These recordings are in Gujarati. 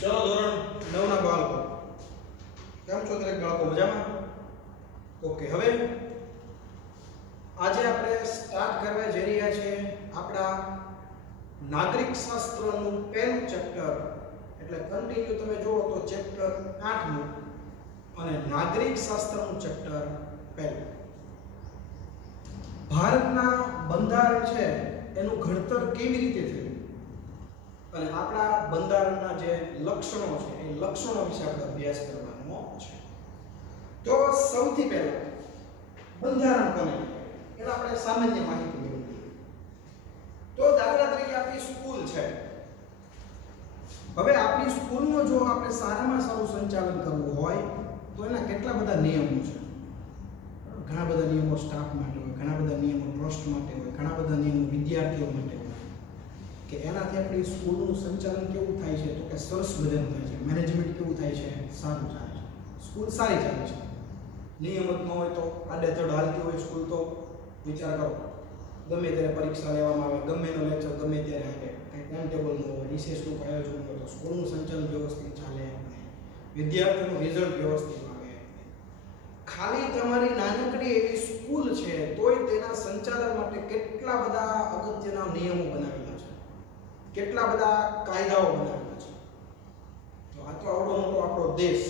ચલો ધોરણ 9 ના બાળકો કેમ છો દરેક બાળકો મજામાં? ઓકે, હવે આજે આપણે સ્ટાર્ટ કરવા જઈ રહ્યા છીએ આપણા નાગરિક શાસ્ત્રનું પહેલું ચેપ્ટર, એટલે કન્ટિન્યુ તમે જુઓ તો ચેપ્ટર 8 નું અને નાગરિક શાસ્ત્રનું ચેપ્ટર પહેલું. ભારતના બંધારણ છે એનું ઘડતર કેવી રીતે થયું અને આપણા બંધારણના જે લક્ષણો છે એ લક્ષણો વિશે આપણે અભ્યાસ કરવાનો છે. તો સૌથી પહેલા બંધારણ કોને કહેવાય એના આપણે સામાન્ય માહિતી મેળવીએ. તો દાખલા તરીકે આપણી સ્કૂલ છે. હવે આપણી સ્કૂલનું જો આપણે સારામાં સારું સંચાલન કરવું હોય તો એના કેટલા બધા નિયમો છે. ઘણા બધા નિયમો સ્ટાફ માટે હોય, ઘણા બધા નિયમો ટ્રસ્ટ માટે હોય, ઘણા બધા નિયમો વિદ્યાર્થીઓ માટે હોય કે એનાથી આપણી સ્કૂલનું સંચાલન કેવું થાય છે તો કે સરસ મજાનું થાય છે. મેનેજમેન્ટ કેવું થાય છે? સારું ચાલે છે. સ્કૂલ સારી ચાલે છે. નિયમ જ ન હોય તો આડેધડ હાલતી હોય સ્કૂલ તો વિચાર કરો, ગમે ત્યારે પરીક્ષા લેવામાં આવે, ગમે એનો લેક્ચર ગમે ત્યારે આવે, કંઈ ટાઈમ ટેબલ ન હોય, રિસેસનું આયોજન ન હોય તો સ્કૂલનું સંચાલન વ્યવસ્થિત ચાલે, વિદ્યાર્થીનું રિઝલ્ટ વ્યવસ્થિત આવે. ખાલી તમારી નાનકડી એવી સ્કૂલ છે તોય તેના સંચાલન માટે કેટલા બધા અગત્યના નિયમો બનાવેલા છે, કેટલા બધા કાયદાઓ બનાવેલા છે. તો આ તો આવડો મોટો આપણો દેશ,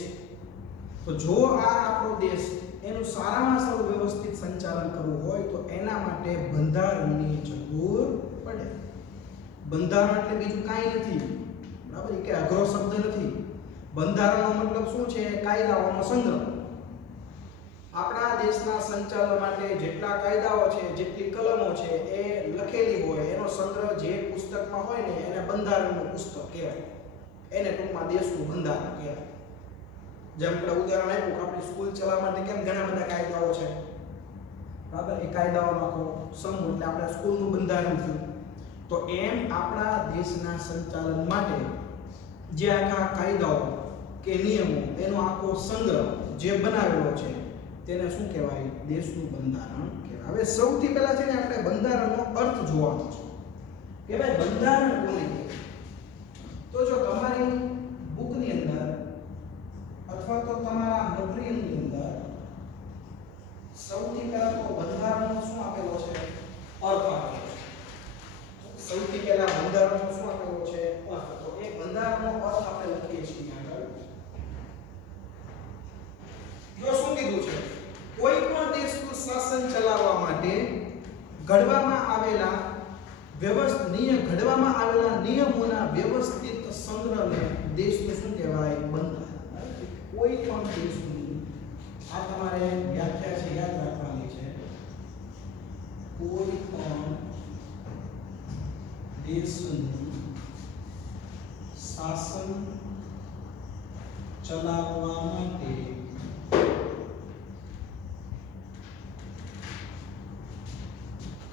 તો જો આ આપણો દેશ એનું સારામાં સારું વ્યવસ્થિત સંચાલન કરવું હોય તો એના માટે બંધારણની જરૂર પડે. બંધારણ એટલે બીજું કાંઈ નથી, બરાબર? કે અઘરો શબ્દ નથી. બંધારણનો મતલબ શું છે? કાયદાઓનો સંગ્રહ. આપણા દેશના સંચાલન માટે જેટલા કાયદાઓ છે, જેટલી કલમો છે એ લખેલી હોય એનો સંગ્રહ જે પુસ્તકમાં હોય ને એને બંધારણનું પુસ્તક કહેવાય. એને ટૂંકમાં દેશનું બંધારણ કહેવાય. જેમ આપણે ઉદાહરણ આપ્યું કે આપણી સ્કૂલ ચલાવવા માટે કેમ ઘણા બધા કાયદાઓ છે, બરાબર? એ કાયદાઓનો આખો સમૂહ એટલે આપણા સ્કૂલનું બંધારણ થયું. તો એમ આપણા દેશના સંચાલન માટે જે આખા કાયદાઓ કે નિયમો એનો આખો સંગ્રહ જે બનાવેલો છે તેને શું કહેવાય? દેશનું બંધારણ કહેવાય. હવે સૌથી પહેલા છે ને આપણે બંધારણનો અર્થ જોવાનો છે કે ભાઈ બંધારણ કોને કહેવાય. તો જો તમારી બુકની અંદર અથવા તો તમારા મટીરીયલની અંદર સૌથી પહેલા તો બંધારણનો શું આપેલો છે? અર્થ આપેલો છે. સૌથી પહેલા બંધારણનો શું આપેલો છે? અર્થ. તો એ બંધારણનો અર્થ આપણે લખીએ છીએ આગળ. જો શું કીધું છે? કોઈ પણ દેશનું શાસન ચલાવવા માટે ઘડવામાં આવેલા નિયમોના વ્યવસ્થિત સંગ્રહને દેશનું શું કહેવાય? બંધારણ. કોઈ પણ દેશનું, આ તમારે વ્યાખ્યા છે યાદ રાખવાની છે. કોઈ પણ દેશનું શાસન ચલાવવા માટે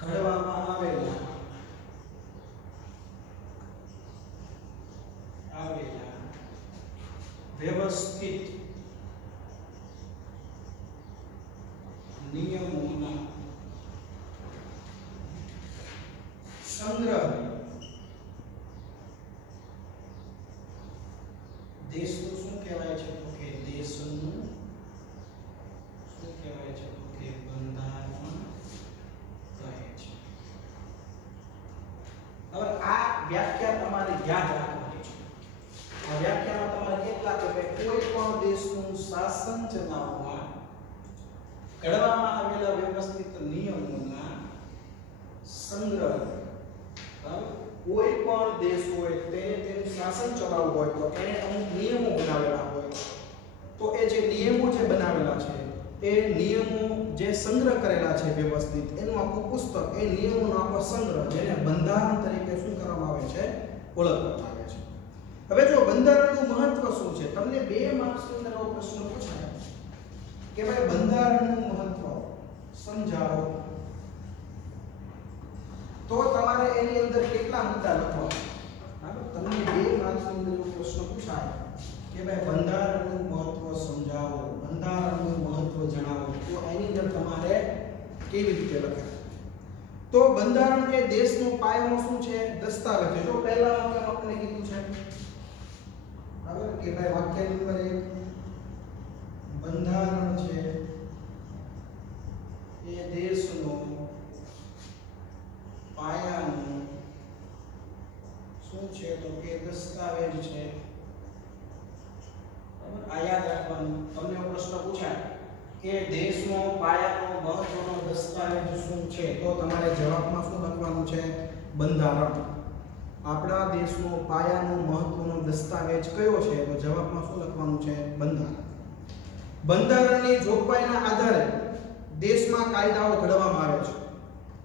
ઘડવામાં આવેલા વ્યવસ્થિત નિયમોના સંગ્રહ દેશનું શું કહેવાય છે? તો કે દેશનું શું કહેવાય છે? તો કે બંધારણ કહે છે. હવે આ વ્યાખ્યા તમારે યાદ રાખવાની છે. આ વ્યાખ્યામાં તમારે કેટલા કે કોઈ પણ દેશનું શાસન ચલાવવા ઘડવામાં આવેલા વ્યવસ્થિત નિયમોના સંગ્રહ. કોઈ પણ દેશ હોય તેને તેનું શાસન ચલાવવું હોય તો એને અમુક નિયમો બનાવેલા હોય, તો એ જે નિયમો જે બનાવેલા છે એ નિયમો જે સંગ્રહ કરેલા છે વ્યવસ્થિત, એનું આખું પુસ્તક, એ નિયમોનો આખો સંગ્રહ જેને બંધારણ તરીકે શું કરવામાં આવે છે? ઓળખવામાં આવે છે. હવે જો બંધારણનું મહત્વ શું છે? તમને 2 માર્ક્સની અંદર એવો પ્રશ્ન પૂછાય કે ભાઈ બંધારણનું મહત્વ સમજાવો, તો તમારે એની અંદર કેટલા મુદ્દા લખવાના? બરાબર? તમને 2 માર્ક્સની અંદર એવો પ્રશ્ન પૂછાય કે ભાઈ બંધારણનું મહત્વ સમજાવો, બંધારણનું મહત્વ જણાવો, તો એની અંદર તમારે કેવી રીતે લખાય? તો બંધારણ એ દેશનો પાયાનો શું છે? દસ્તાવેજ છે. જો પહેલા આપણે કીધું છે બરાબર કે ભાઈ વાક્ય નંબર 1 બંધારણ છે એ દેશનો પાયાનું શું છે તો કે દસ્તાવેજ છે. બરાબર આ યાદ રાખવાનું. તમને એવો પ્રશ્ન પૂછાય કે દેશનો પાયાનો મહત્વનો દસ્તાવેજ શું છે તો તમારે જવાબમાં શું લખવાનું છે? બંધારણ. આપણા દેશનો પાયાનો મહત્વનો દસ્તાવેજ કયો છે તો જવાબમાં શું લખવાનું છે? બંધારણ. બંધારણની જોગવાઈના આધારે દેશમાં કાયદાઓ ઘડવામાં આવે છે.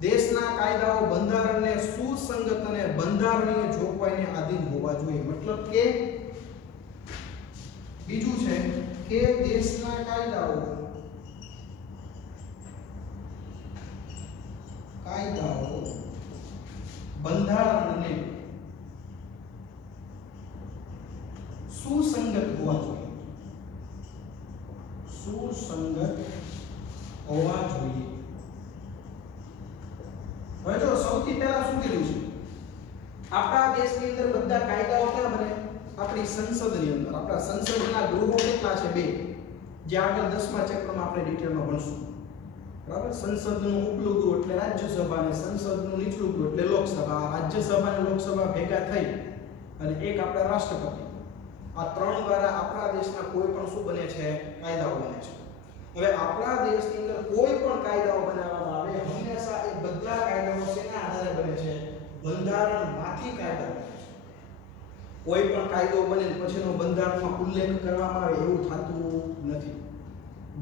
દેશના કાયદાઓ બંધારણને સુસંગત અને બંધારણીય જોગવાઈને આધીન હોવા જોઈએ. મતલબ કે બીજું છે કે દેશના કાયદાઓ બંધારણને સુસંગત હોવા જોઈએ. સુસંગત હોવા જોઈએ. હવે જો સૌથી પહેલા શું કીધું છે? આપણા દેશની અંદર બધા કાયદાઓ ક્યાં બને? આપણી સંસદની અંદર. આપણા સંસદના ગૃહો કેટલા છે? 2. જે આગળ 10મા ચેપ્ટરમાં આપણે ડિટેલમાં ભણશું. બરાબર? સંસદનું ઉપલું ગૃહ એટલે રાજ્યસભા અને સંસદનું નીચલું ગૃહ એટલે લોકસભા. રાજ્યસભા અને લોકસભા ભેગા થઈ અને એક આપણા રાષ્ટ્રપતિ. આ ત્રણ દ્વારા આપણા દેશના કોઈ પણ શું બને છે? કાયદાઓ બને છે. હવે આપણા દેશની અંદર કોઈ પણ કાયદાઓ બનાવવામાં આવે હંમેશા એ બધા કાયદાઓ શેના આધારે બને છે? બંધારણમાંથી કાયદા બને છે. કોઈ પણ કાયદો બને પછીનો બંધારણમાં ઉલ્લેખ કરવામાં આવે એવું થતું નથી.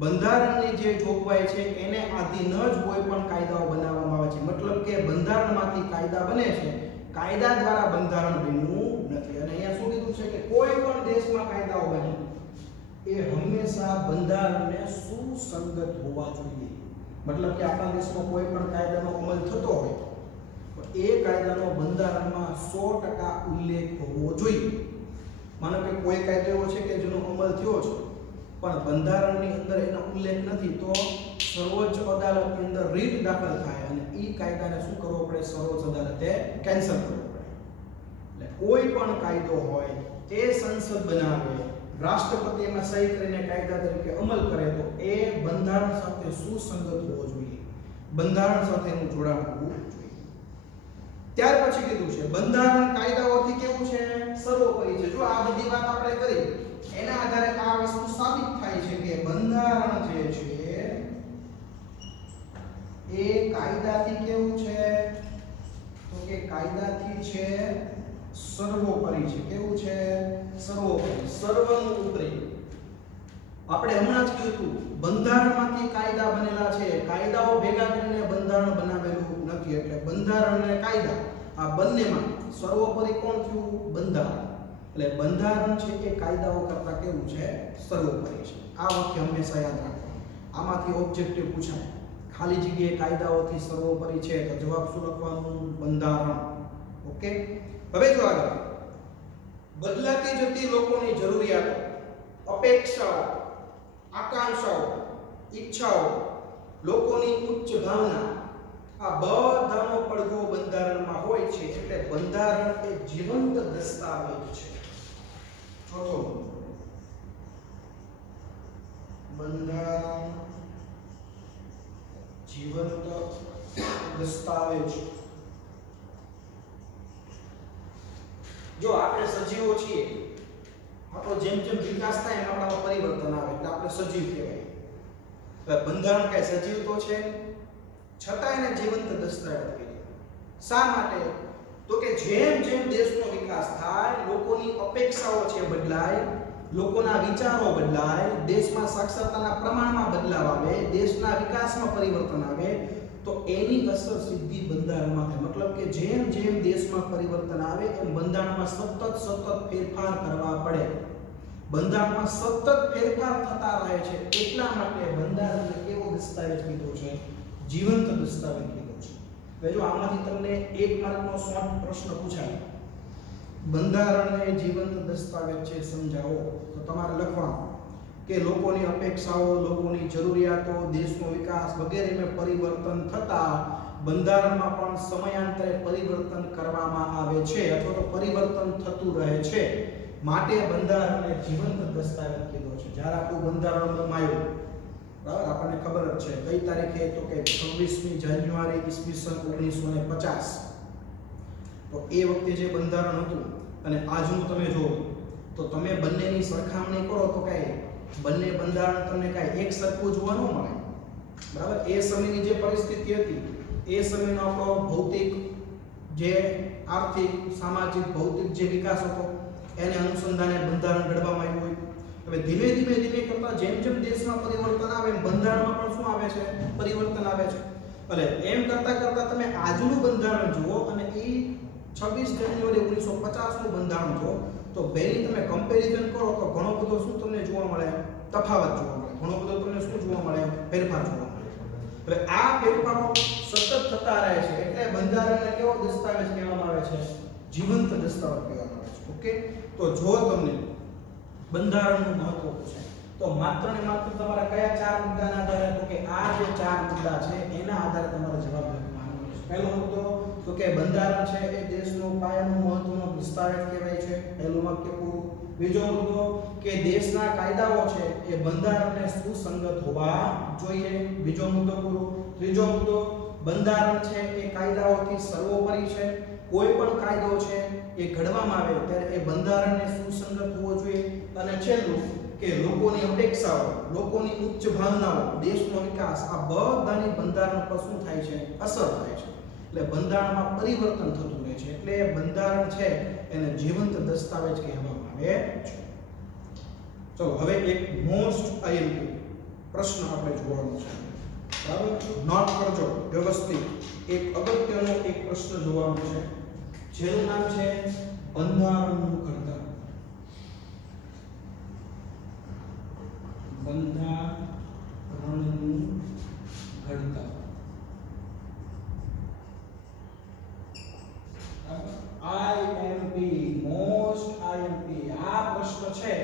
બંધારણની જે જોગવાઈ છે એને આધીન જ કોઈ પણ કાયદાઓ બનાવવામાં આવે છે. મતલબ કે બંધારણમાંથી કાયદા બને છે, કાયદા દ્વારા બંધારણ બન્યું નથી. અને અહીંયા શું કીધું છે કે કોઈ પણ દેશમાં કાયદાઓ બને એ હંમેશા બંધારણને સુસંગત હોવા જોઈએ. મતલબ કે આપણા દેશમાં કોઈ પણ કાયદાનો અમલ થતો હોય તો એ કાયદાનો બંધારણમાં 100% ઉલ્લેખ હોવો જોઈએ. માનો કે કોઈ કાયદો એવો છે કે જેનો અમલ થયો છે પણ બંધારણની અંદર એનો ઉલ્લેખ નથી તો સર્વોચ્ચ અદાલતની અંદર રીટ દાખલ થાય અને એ કાયદાને શું કરવો પડે? સર્વોચ્ચ અદાલતે કેન્સલ કરવો પડે. એટલે કોઈ પણ કાયદો હોય તે સંસદ બનાવે, રાષ્ટ્રપતિ એમાં સહી કરીને કાયદા તરીકે અમલ કરે તો એ બંધારણ સાથે સુસંગત હોવો જોઈએ. બંધારણ સાથેનું જોડાણ હોવું જોઈએ. ત્યાર પછી કીધું છે બંધારણ કાયદાઓથી કેવું છે? સર્વોપરી છે. જો આ બધી વાત આપણે કરી એના આધારે આ વસ્તુ સાબિત થાય છે કે બંધારણ જે છે એ કાયદાથી કેવું છે? તો કે કાયદાથી છે સર્વોપરી છે. કેવું છે? સર્વોપરી, સર્વનું ઉપરી. આપણે હમણાં જ કીધું બંધારણમાંથી કાયદા બનેલા છે. કાયદાઓ ભેગા કરીને બંધારણ બનાવેલું નથી. એટલે બંધારણ અને કાયદા આ બંનેમાં સર્વોપરી કોણ થયું? બંધારણ. એટલે બંધારણ છે એ કાયદાઓ કરતા કેવું છે? સર્વોપરી છે. આ વાક્ય હંમેશા યાદ રાખવાનું. આમાંથી ઓબ્જેક્ટિવ પૂછાય. ખાલી જગ્યાએ કાયદાઓથી સર્વોપરી છે તો જવાબ શું લખવાનું? બંધારણ. ઓકે. હવે જો આગળ બદલાતી જતી લોકોની જરૂરિયાતો, અપેક્ષાઓ, આકાંક્ષાઓ, ઈચ્છાઓ, લોકોની ઉચ્ચ ભાવના આ બધાનો પડઘો બંધારણમાં હોય છે. એટલે બંધારણ એ જીવંત દસ્તાવેજ છે. ચોથો બંધારણ જીવંત દસ્તાવેજ. જો આપણે સજીવો છીએ, આપણો જેમ જેમ વિકાસ થાય એમ આપણામાં પરિવર્તન આવે એટલે આપણે સજીવ કહેવાય. હવે બંધારણ કઈ સજીવ તો છે છતાં એને જીવંત દસ્તાવેજ કહેવાય. શા માટે? તો કે જેમ જેમ દેશનો વિકાસ થાય, લોકોની અપેક્ષાઓ છે બદલાય, લોકોના વિચારો બદલાય, દેશમાં સાક્ષરતાના પ્રમાણમાં બદલાવ આવે, દેશના વિકાસમાં પરિવર્તન આવે તો એની અસર સીધી બંધારણમાં થાય. મતલબ કે જેમ જેમ દેશમાં પરિવર્તન આવે એમ બંધારણમાં સતત ફેરફાર કરવા પડે. બંધારણમાં સતત ફેરફાર થતા રહે છે. એટલા માટે બંધારણને કેવો દસ્તાવેજ કીધો છે? જીવંત દસ્તાવેજ કીધો છે. હવે જો આમાંથી તમને 1 માર્કનો શોર્ટ પ્રશ્ન પૂછાય, બંધારણ એ જીવંત દસ્તાવેજ છે સમજાવો, તો તમારે લખવાનું કે લોકોની અપેક્ષાઓ, લોકોની જરૂરિયાતો, દેશનો વિકાસ વગેરેમાં પરિવર્તન થતા બંધારણમાં પણ સમયાંતરે પરિવર્તન કરવામાં આવે છે અથવા તો પરિવર્તન થતું રહે છે. માટે બંધારણને જીવંત દસ્તાવેજ કીધો છે. જ્યારે આપણું બંધારણ બન્યું, બરાબર, આપણને ખબર જ છે કઈ તારીખે, તો કે 26મી જાન્યુઆરી ઈસવીસન 1950. તો એ વખતે જે બંધારણ હતું અને આજનું તમે જુઓ તો તમે બંનેની સરખામણી કરો તો કઈ બંને બંધારણ તમને કઈ એક સરખું જોવા ન મળે. બરાબર, એ સમયની જે પરિસ્થિતિ હતી, એ સમયનો આપણો ભૌતિક, જે આર્થિક, સામાજિક, ભૌતિક જે વિકાસ હતો એને અનુસંધાને બંધારણ ઘડવામાં આવ્યું હોય. હવે ધીમે ધીમે કરતા જેમ જેમ દેશમાં પરિવર્તન આવે એમ બંધારણમાં પણ શું આવે છે? પરિવર્તન આવે છે. એટલે એમ કરતા તમે આજનું બંધારણ જુઓ અને એ 26 જાન્યુઆરી 1950 નું બંધારણ જુઓ તો બેની તમે કમ્પેરિઝન કરો તો ઘણો બધો શું તમને જોવા મળે? તફાવત જોવા મળે. ઘણો બધો તમને શું જોવા મળે? ફેરફાર જોવા મળે. એટલે આ ફેરફારો સતત થતા રહે છે એટલે બંધારણને કેવો દસ્તાવેજ કહેવામાં આવે છે? જીવંત દસ્તાવેજ કહેવામાં આવે છે. ઓકે, તો જો તમને બંધારણનું મહત્વ પૂછે તો માત્ર ને માત્ર તમારા કયા 4 મુદ્દાના આધારે, તો કે આ જે 4 મુદ્દા છે એના આધારે તમારે જવાબ લખવાનો છે. પહેલો મુદ્દો તો કે બંધારણ છે એ દેશનો પાયાનો મહત્વનો દસ્તાવેજ કહેવાય છે. પહેલું વાક્ય પૂરું. બીજો મુદ્દો કે દેશના કાયદાઓ છે એ બંધારણને સુસંગત હોવા જોઈએ. બીજો મુદ્દો પૂરો. ત્રીજો મુદ્દો બંધારણ છે એ કાયદાઓથી સર્વોપરી છે. કોઈ પણ કાયદો છે એ ઘડવામાં આવે ત્યારે એ બંધારણને સુસંગત હોવો જોઈએ. અને છેલ્લું કે લોકોની અપેક્ષાઓ, લોકોની ઉચ્ચ ભાવનાઓ, દેશનો વિકાસ, આ બધાની બંધારણ પર શું થાય છે? અસર થાય છે. એટલે બંધારણમાં પરિવર્તન થતું રહે છે એટલે બંધારણ છે એને જીવંત દસ્તાવેજ કહેવામાં આવે છે. ચલો હવે એક મોસ્ટ આઈએમપી પ્રશ્ન આપણે જોવાનો છે. બરાબર, નોટ કરજો વ્યવસ્થિત. એક અગત્યનો એક પ્રશ્ન જોવાનો છે જેનું નામ છે બંધારણનું ઘડતર. બંધારણનું ઘડતર. IMP, most IMP. આ પ્રશ્ન છે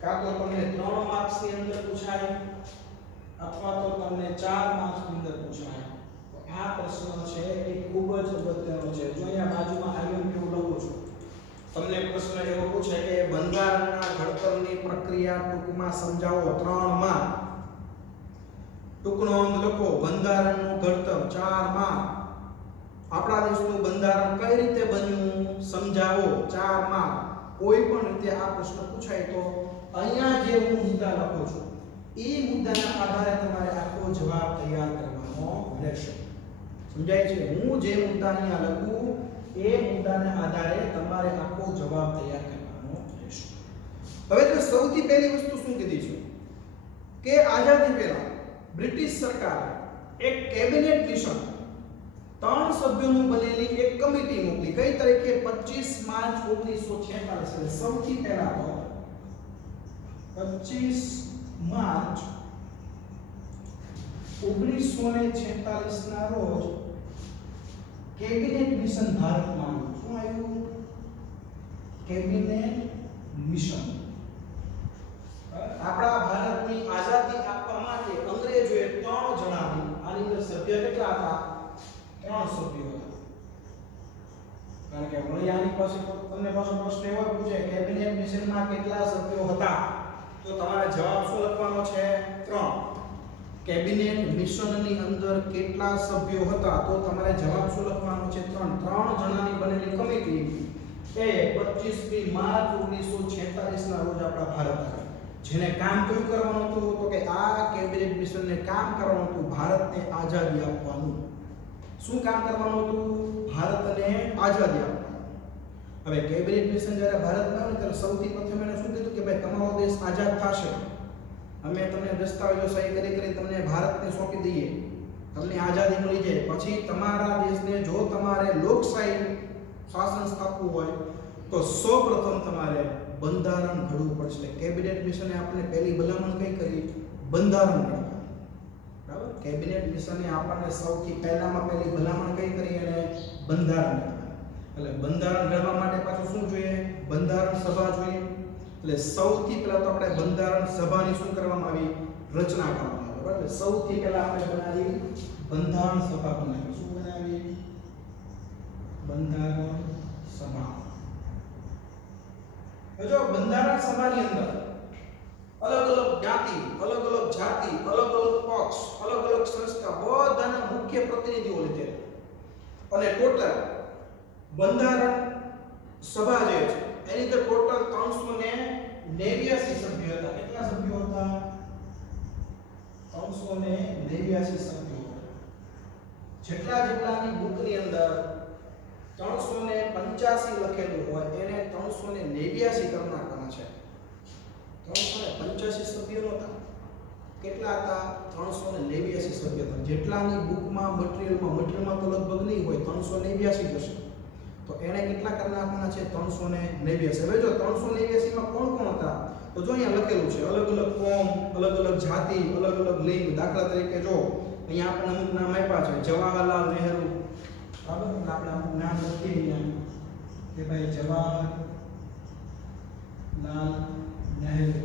કાં તો તમને 3 માર્ક્સની અંદર પૂછાય અથવા તો તમને 4 માર્ક્સની અંદર પૂછાય. તો આ પ્રશ્ન છે એ ખૂબ જ અગત્યનો છે. જો અહીંયા બાજુમાં આઈએમપી હું લખું છું. તમને પ્રશ્ન એવો પૂછે કે બંધારણના ઘડતરની પ્રક્રિયા ટૂંકમાં સમજાવો. 3 માર્ક. ટૂંક નોંધ લખો. બંધારણનું ઘડતર 4 માર્ક. આપણા દેશનું બંધારણ કઈ રીતે બન્યું સમજાવો. 4 માર્ક. કોઈ પણ રીતે આ પ્રશ્ન પૂછાય તો અહીંયા જે હું મુદ્દા લખું છું એ મુદ્દાના આધારે તમારે આખો જવાબ તૈયાર કરવાનો રહેશે. સમજાય છે? હું જે મુદ્દા અહીંયા લખું એ મુદ્દાના આધારે તમારે આખો જવાબ તૈયાર કરવાનો રહેશે. હવે તો સૌથી પહેલી વસ્તુ શું કીધી છે કે આઝાદી પહેલા બ્રિટિશ સરકારે એક કેબિનેટ મિશન 3 સભ્યોનું બનેલી એક કમિટી મોકલી. કઈ તારીખે? 25 માર્ચ 1946. સૌથી પહેલા તો 25 માર્ચ 1946 ના રોજ કેબિનેટ મિશન ભારતમાં આવ્યું. શું આવ્યું? Cabinet mission. આપણા ભારતની આઝાદી આપવા માટે અંગ્રેજોએ 3 જણાની, આની અંદર સભ્ય કેટલા હતા? 3 સભ્યો હતા. કારણ કે વળી આની પાસે તમને પાછો પ્રશ્ન એવો પૂછે કેબિનેટ મિશનમાં કેટલા સભ્યો હતા તો તમારે જવાબ શું લખવાનો છે? 3. કેબિનેટ મિશનની અંદર કેટલા સભ્યો હતા તો તમારે જવાબ શું લખવાનો છે? 3. 3 જણાની બનેલી કમિટી એ 25મી માર્ચ 1946 ના રોજ આપણા ભારત આવી. જેને કામ કયું કરવાનું હતું? તો કે આ કેબિનેટ મિશનને કામ કરવાનું હતું ભારતને આઝાદી આપવાનું. શું કામ કરવાનું હતું? ભારતને આઝાદી આપવાનું. હવે કેબિનેટ મિશન જ્યારે ભારતમાં આવ્યું ત્યારે સૌથી પ્રથમ એને શું કીધું કે ભાઈ તમારો દેશ આઝાદ થશે, અમે તમને દસ્તાવેજો સહી કરી તમને ભારતને સોંપી દઈએ, તમને આઝાદી મળી જાય, પછી તમારા દેશને જો તમારે લોકશાહી શાસન સ્થાપવું હોય તો સૌપ્રથમ તમારે બંધારણ ઘડવું પડશે. કેબિનેટ મિશને આપણે પહેલી ભલામણ કઈ કરી? બંધારણ ઘડવા. બરાબર, કેબિનેટ મિશને આપણને સૌથી પહેલામાં પહેલી ભલામણ કઈ કરી? એને બંધારણ ઘડવા. એટલે બંધારણ ઘડવા માટે પાછું શું જોઈએ? બંધારણ સભા જોઈએ. એટલે સૌથી પહેલા તો આપણે બંધારણ સભાની શું કરવામાં આવી? રચના કરવામાં આવી. બરાબર, સૌથી પહેલા આપણે બનાવી બંધારણ સભા બનાવી. શું બનાવી? બંધારણ સભા. જો બંધારણ સભાની અંદર અલગ અલગ જ્ઞાતિ, અલગ અલગ જાતિ, અલગ અલગ પક્ષ, અલગ અલગ સંસ્થા બધાના મુખ્ય પ્રતિનિધિઓ લીધે અને ટોટલ બંધારણ સભા જે છે એની અંદર ટોટલ 389 સભ્યો હતા. કેટલા સભ્યો હતા? 389 સભ્યો. જેટલાની બુકની અંદર 385 લખેલું હોય એને 389 કરી નાખવાના છે. 385 સભ્યો નહોતા. કેટલા હતા? 389 સભ્યો હતા. જેટલાની બુકમાં મટીરીયલમાં તો લગભગ નહીં હોય, 389 જશે. તો એને કેટલા કરી નાખવાના છે? 389. હવે જો 389 માં કોણ કોણ હતા? તો જો અહીંયા લખેલું છે અલગ અલગ કોમ, અલગ અલગ જાતિ, અલગ અલગ લિંગ. દાખલા તરીકે જો અહીંયા આપણે અમુક નામ આપ્યા છે, જવાહરલાલ નહેરુ. બરાબર? આપણે અમુક નામ લખીએ અહીંયા કે ભાઈ જવાહરલાલ નહેરુ.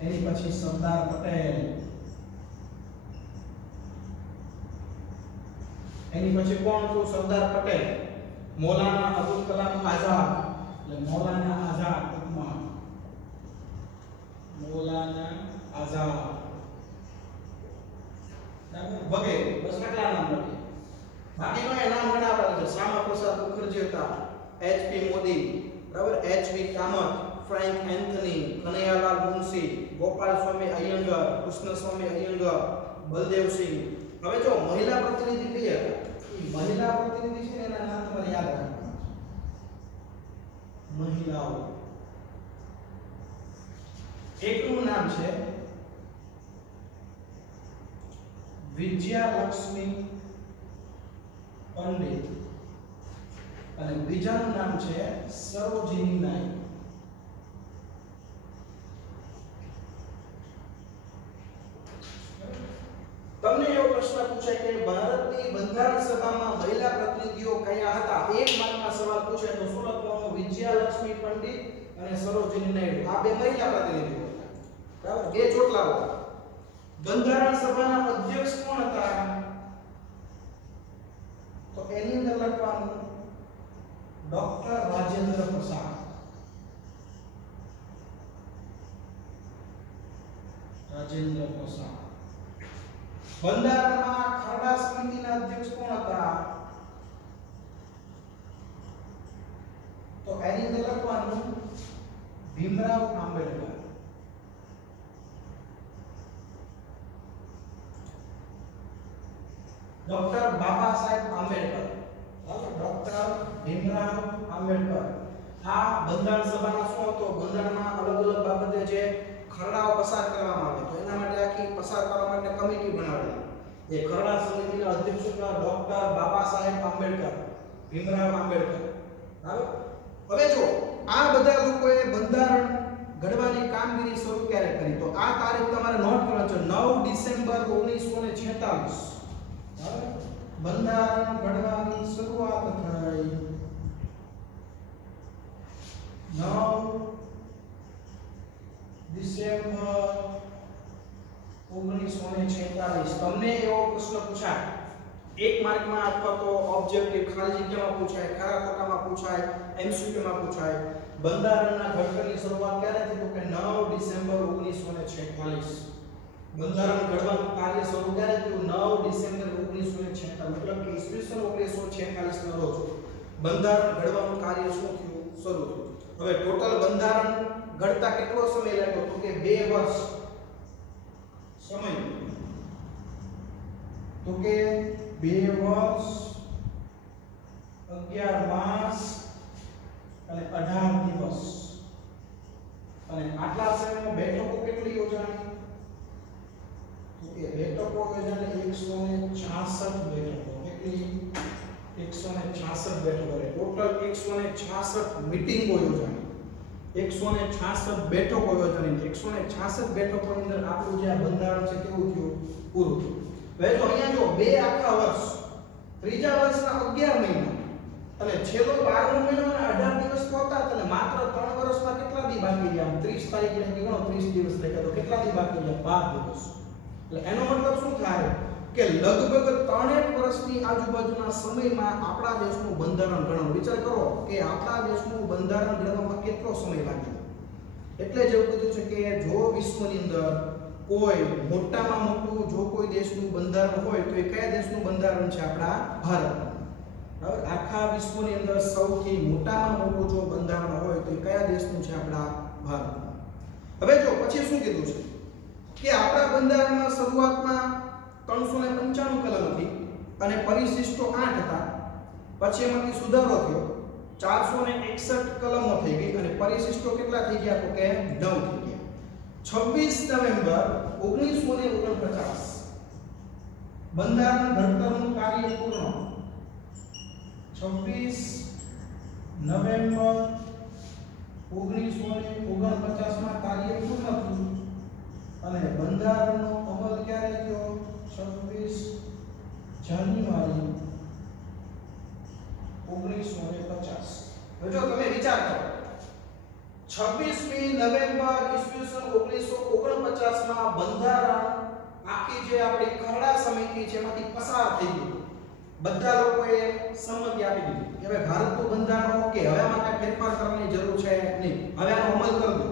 એની પછી સરદાર પટેલ, એની પછી કોણ તો સરદાર પટેલ. મૌલાના અબુલ કલામ આઝાદ, એટલે મૌલાના આઝાદ ટૂંકમાં મૌલાના આઝાદ વગેરે. બસ કેટલા નામ લખીએ. બાકીના નામ ઘણા બધા છે. શ્યામા પ્રસાદ મુખર્જી હતા, એચપી મોદી, બરાબર, H V Kamath, Frank Anthony, Kanaiyalal Munshi, Gopalaswami Ayyangar, Krishnaswami Ayyangar, Baldev Singh. હવે જો મહિલા પ્રતિનિધિ કઈ હતા? એ મહિલા પ્રતિનિધિ છે એના નામ તમારે યાદ રાખવાના છે. મહિલાઓ. એકનું નામ છે વિજયાલક્ષ્મી પંડિત અને બીજાનું નામ છે સરોજિની નાયક. તમને એવો પ્રશ્ન પૂછાય કે ભારતની બંધારણ સભામાં મહિલા પ્રતિનિધિઓ કયા હતા? એક માર્કમાં સવાલ પૂછે તો શું લખવાનું? વિજયાલક્ષ્મી પંડિત અને સરોજિની નાયડુ. આ બે મહિલા પ્રતિનિધિઓ હતા. બરાબર? બે ચોટલાઓ. બંધારણ સભાના અધ્યક્ષ કોણ હતા? તો એની અંદર લખવાનું ડોક્ટર રાજેન્દ્ર પ્રસાદ. રાજેન્દ્ર પ્રસાદ. બંધારણમાં ખરડા સમિતિના અધ્યક્ષ કોણ હતા? તો એની અંદર લખવાનું ભીમરાવ આંબેડકર. ડોક્ટર બાબા સાહેબ આંબેડકર. ડોક્ટર ભીમરાવ આંબેડકર. આ બંધારણ સભાના શું હતો? બંધારણમાં અલગ અલગ બાબતે જે ખરડાઓ પસાર કરવામાં આવે તો એના માટે આખી પસાર કરવા માટે કમિટી બનાવેલી. એ ખરડા સમિતિના અધ્યક્ષ હતા ડોક્ટર બાબા સાહેબ આંબેડકર, ભીમરાવ આંબેડકર. બરાબર? હવે જો આ બધા લોકોએ બંધારણ ઘડવાની કામગીરી શરૂ ક્યારે કરી? તો આ તારીખ તમારે નોટ કરવાની છે. 9 ડિસેમ્બર 1946. બંધારણ ઘડવાની શરૂઆત થઈ 9 ડિસેમ્બર 1946. તમને એવો પ્રશ્ન પૂછાય એક માર્કમાં અથવા તો ઓબ્જેક્ટિવ ખાલી જગ્યામાં પૂછાય, ખરા ખોટામાં પૂછાય, એમસીક્યુ માં પૂછાય, બંધારણના ઘડતરની શરૂઆત ક્યારે થઈ? તો કે 9 ડિસેમ્બર 1946. બંધારણ ઘડવાનું કાર્ય શરૂ ક્યારે થયું? 9 ડિસેમ્બર 1946. મતલબ કે ઈસવીસન 1946 ના રોજ બંધારણ ઘડવાનું કાર્ય શું થયું? શરૂ થયું. હવે ટોટલ બંધારણ ઘડતા કેટલો સમય લાગ્યો? તો કે 2 વર્ષ સમય. તો કે 2 વર્ષ 11 માસ અને 18 દિવસ. અને આટલા સમયમાં બેઠકો કેટલી યોજાણી? તો કે બેઠકો યોજાણી 166 બેઠકો. કેટલી? 166 બેઠકો. ટોટલ 166 મીટિંગો યોજાણી. 166 બેઠકો યોજાણી. 166 બેઠકોની અંદર આપણું જે આ બંધારણ છે કેવું થયું? પૂરું થયું. હવે તો અહીંયા જો 2 આખા વર્ષ, ત્રીજા વર્ષના 11 મહિના અને છેલ્લો 12મો મહિનો અને 18 દિવસ પહોંચતા અને માત્ર 3 વર્ષમાં કેટલા દી બાકી રહ્યા? 30 તારીખ લખી ગણો, 30 દિવસ લખ્યા તો કેટલા દી બાકી રહ્યા? 12 દિવસ. એટલે એનો મતલબ શું થાય કે લગભગ 3 વર્ષ વર્ષની આજુબાજુના સમયમાં આપણા દેશનું બંધારણ ઘડવાનું વિચાર કરો કે આપણા દેશનું બંધારણ ઘડવામાં કેટલો સમય લાગ્યો. એટલે જ એવું કીધું છે કે જો વિશ્વની અંદર કોઈ મોટામાં મોટું જો કોઈ દેશનું બંધારણ હોય તો એ કયા દેશનું બંધારણ છે? આપણા ભારતનું. બરાબર, આખા વિશ્વની અંદર સૌથી મોટામાં મોટું જો બંધારણ હોય તો એ કયા દેશનું છે? આપણા ભારતનું. હવે જો પછી શું કીધું છે કે આપણા બંધારણમાં શરૂઆતમાં 395 કલમ હતી અને પરિશિષ્ટો 8 હતા. પછી એમાંથી સુધારો થયો, 461 કલમો થઈ ગઈ અને પરિશિષ્ટો કેટલા થઈ ગયા? તો કે 9 થઈ ગયા. 26 નવેમ્બર 1949 બંધારણ ઘડતરનું કાર્ય પૂર્ણ. 26 નવેમ્બર 1949 માં કાર્ય પૂર્ણ થયું અને બંધારણનો અમલ ક્યારે થયો? 26 જાન્યુઆરી 1950. હવે જો તમે વિચાર કરો, 26મી નવેમ્બર ઈસવીસન 1949 માં બંધારણ આખી જે આપણી ખરડા સમિતિ છે એમાંથી પસાર થઈ ગયું. બધા લોકોએ સંમતિ આપી દીધી કે હવે ભારતનું બંધારણ ઓકે, હવે આમાં કઈ ફેરફાર કરવાની જરૂર છે નહીં, હવે આનો અમલ કરી દો.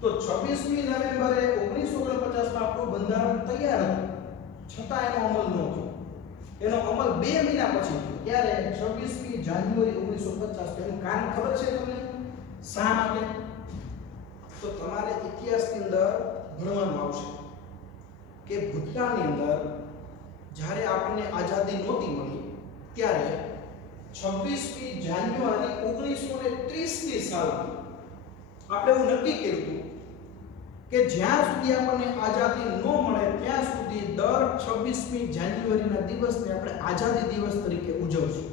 તો 26મી નવેમ્બરે 1949 માં આપણું બંધારણ તૈયાર હતું, છતાં એનો અમલ ન થયો. એનો અમલ 2 મહિના પછી થયો. ક્યારે? 26મી જાન્યુઆરી 1950. એનું કારણ ખબર છે તમને? શા માટે? તો તમારે ઇતિહાસની અંદર ભણવાનું આવશે કે ભૂતકાળની અંદર જ્યારે આપણને આઝાદી નહોતી મળી ત્યારે 26મી જાન્યુઆરી 1930ની સાલથી આપણે એવું નક્કી કર્યું હતું કે જ્યાં સુધી આપણને આઝાદી ન મળે ત્યાં સુધી દર 26મી જાન્યુઆરીના દિવસને આપણે આઝાદી દિવસ તરીકે ઉજવશું.